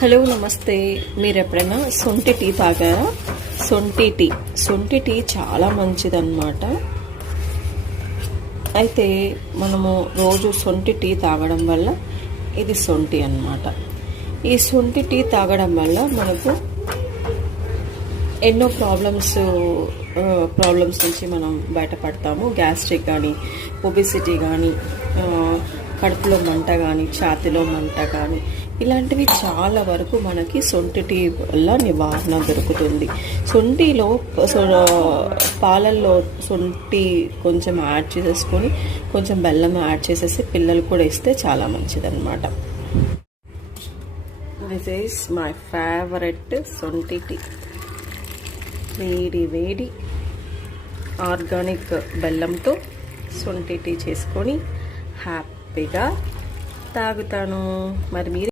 Hello నమస్తే. మీరు ఎప్పుడైనా సొంటి టీ తాగారా? సొంటి టీ చాలా మంచిదన్నమాట. అయితే మనము రోజు సొంటి టీ తాగడం వల్ల, ఇది సొంటి అన్నమాట. ఈ సొంటి టీ తాగడం వల్ల మనకు ఎన్నో ప్రాబ్లమ్స్ నుంచి మనం బయటపడతాము. గ్యాస్ట్రిక్ కానీ, ఒబెసిటీ కానీ, కడుపులో మంట కానీ, ఛాతీలో మంట కానీ, ఇలాంటివి చాలా వరకు మనకి సొంటి టీ వల్ల నివారణ దొరుకుతుంది. సొంటిలో పాలల్లో సొంటి కొంచెం యాడ్ చేసేసుకొని, కొంచెం బెల్లం యాడ్ చేసేసి పిల్లలు కూడా ఇస్తే చాలా మంచిదన్నమాట. దిస్ ఈజ్ మై ఫేవరెట్ సొంటి టీ. వేడి ఆర్గానిక్ బెల్లంతో సొంటి టీ చేసుకొని హ్యాపీగా తాగుతాను. మరి మీరు